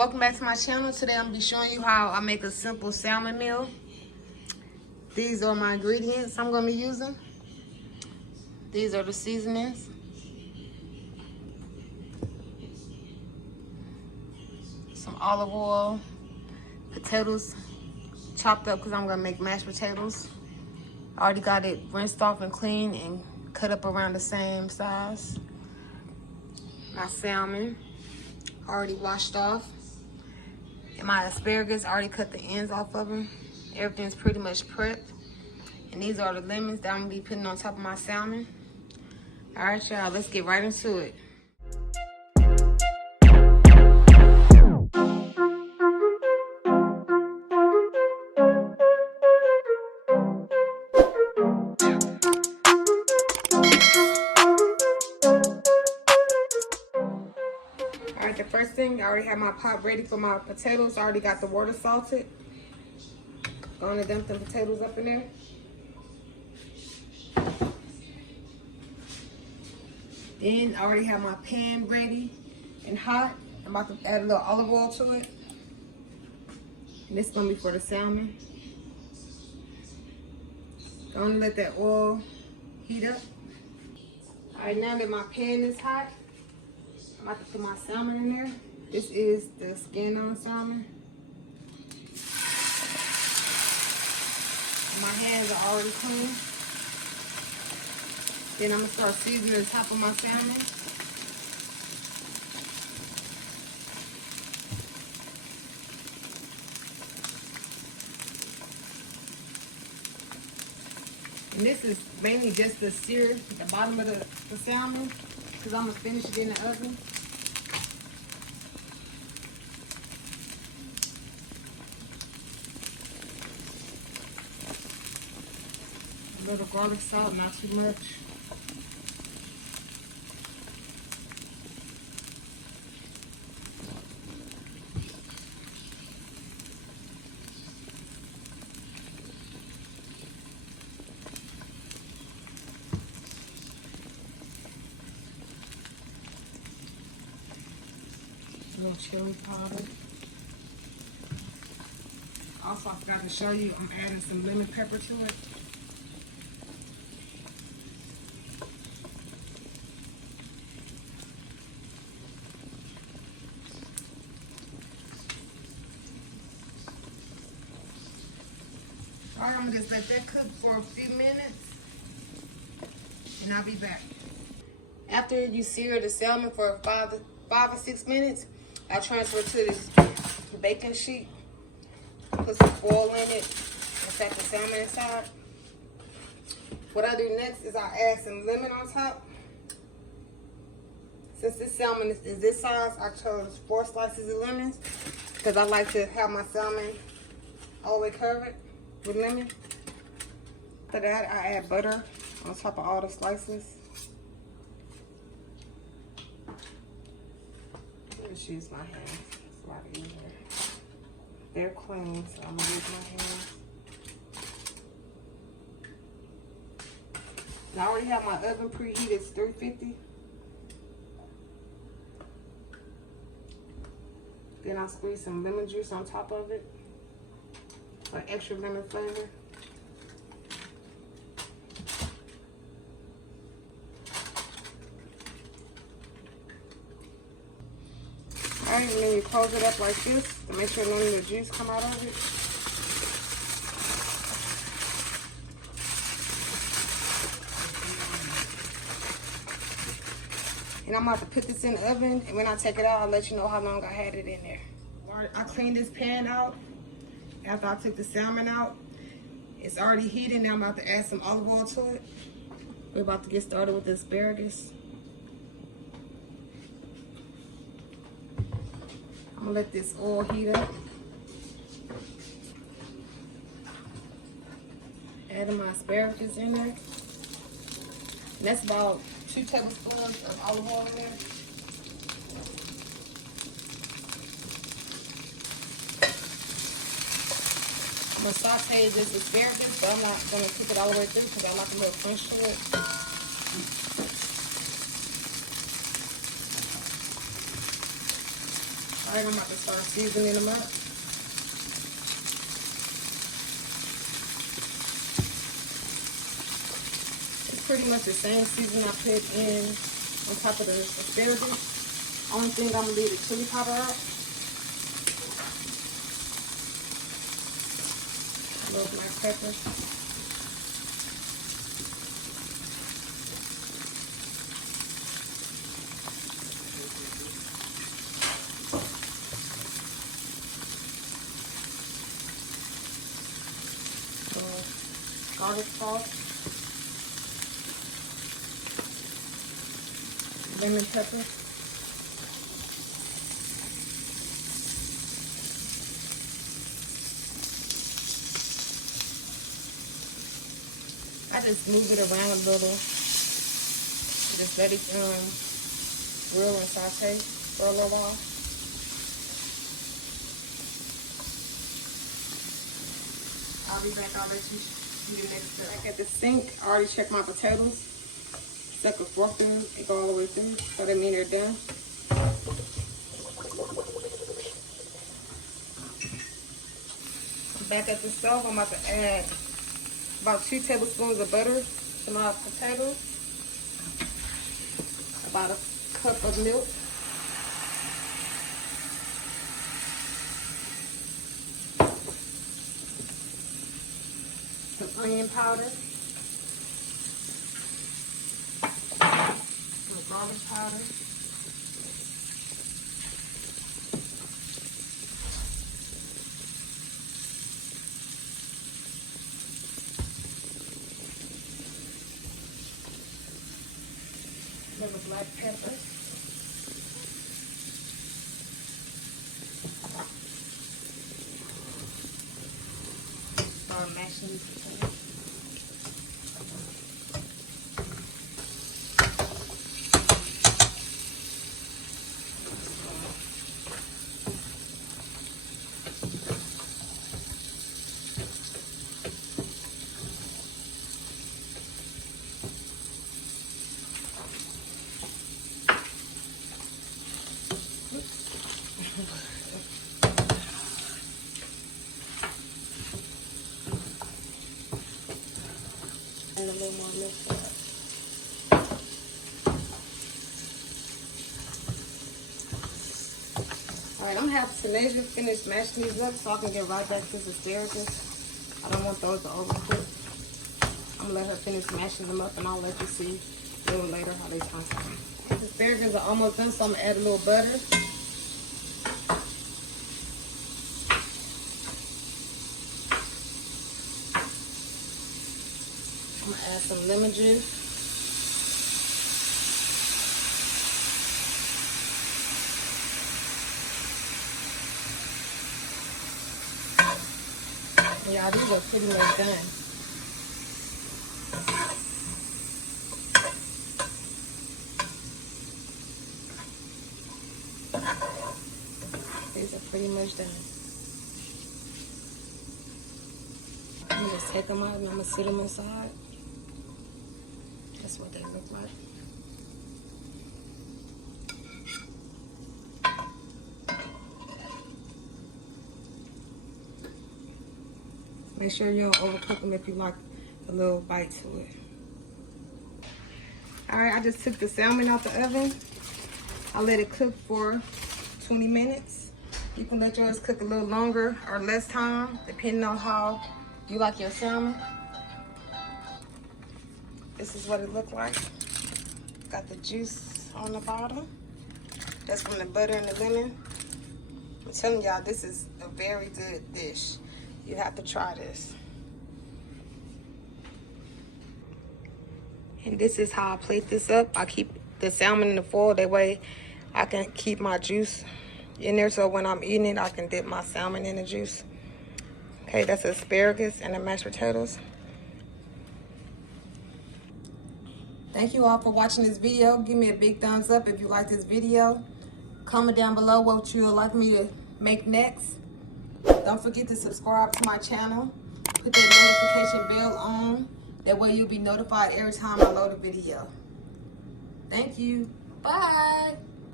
Welcome back to my channel. Today I'm going to be showing you how I make a simple salmon meal. These are my ingredients I'm going to be using. These are the seasonings. Some olive oil, potatoes chopped up because I'm going to make mashed potatoes. I already got it rinsed off and cleaned and cut up around the same size. My salmon already washed off. And my asparagus, I already cut the ends off of them. Everything's pretty much prepped. And these are the lemons that I'm gonna be putting on top of my salmon. All right, y'all, let's get right into it. All right, the first thing, I already have my pot ready for my potatoes. I already got the water salted. Gonna dump the potatoes up in there. Then I already have my pan ready and hot. I'm about to add a little olive oil to it. And this is gonna be for the salmon. Gonna let that oil heat up. All right, now that my pan is hot, I'm about to put my salmon in there. This is the skin on salmon. My hands are already clean. Then I'm gonna start seasoning the top of my salmon. And this is mainly just to sear the bottom of the salmon because I'm gonna finish it in the oven. A little garlic salt, not too much. A little chili powder. Also, I forgot to show you, I'm adding some lemon pepper to it. Alright, I'm gonna just let that cook for a few minutes and I'll be back. After you sear the salmon for 5 or 6 minutes, I'll transfer it to this baking sheet. Put some oil in it and set the salmon inside. What I do next is I add some lemon on top. Since this salmon is this size, I chose 4 slices of lemons because I like to have my salmon all the way covered with lemon. After that, I add butter on top of all the slices. Let's use my hands. It's a lot easier. They're clean, so I'm gonna use my hands. Now I already have my oven preheated. It's 350. Then I'll squeeze some lemon juice on top of it for extra lemon flavor. Alright, and then you close it up like this to make sure none of the juice come out of it. And I'm about to put this in the oven, and when I take it out, I'll let you know how long I had it in there. I cleaned this pan out after I took the salmon out. It's already heated. Now I'm about to add some olive oil to it. We're about to get started with the asparagus. I'm gonna let this oil heat up. Adding my asparagus in there. And that's about 2 tablespoons of olive oil in there. I'm gonna saute this asparagus, but I'm not gonna cook it all the way through because I like a little crunch to it. Alright, I'm about to start seasoning them up. It's pretty much the same seasoning I put in on top of the asparagus. Only thing I'm gonna leave the chili powder out. A little black pepper. Garlic salt, lemon pepper, I just move it around a little, just let it grill and saute for a little while. I'll be back. I'll let you back at the sink. I already checked my potatoes. Stuck a fork through it, go all the way through. So that means they're done. Back at the stove, I'm about to add about 2 tablespoons of butter to my potatoes. About a cup of milk. Some onion powder, some garlic powder, little black pepper, start mashing these potatoes. And a little more milk for it. Alright, I'm gonna have Tanasia finish mashing these up so I can get right back to the asparagus. I don't want those to overcook. I'm gonna let her finish mashing them up and I'll let you see a little later how they turn out. The asparagus are almost done, so I'm gonna add a little butter. I'm gonna add some lemon juice. Yeah, these are pretty much done. These are pretty much done. I'm gonna just take them out and I'm gonna sit them aside. That's what they look like. Make sure you don't overcook them if you like a little bite to it. Alright, I just took the salmon out the oven. I let it cook for 20 minutes. You can let yours cook a little longer or less time, depending on how you like your salmon. This is what it looked like. Got the juice on the bottom. That's from the butter and the lemon. I'm telling y'all, this is a very good dish. You have to try this. And this is how I plate this up. I keep the salmon in the foil. That way I can keep my juice in there. So when I'm eating it, I can dip my salmon in the juice. Okay, that's asparagus and the mashed potatoes. Thank you all for watching this video. Give me a big thumbs up if you like this video. Comment down below what you would like me to make next. Don't forget to subscribe to my channel. Put that notification bell on. That way you'll be notified every time I load a video. Thank you. Bye.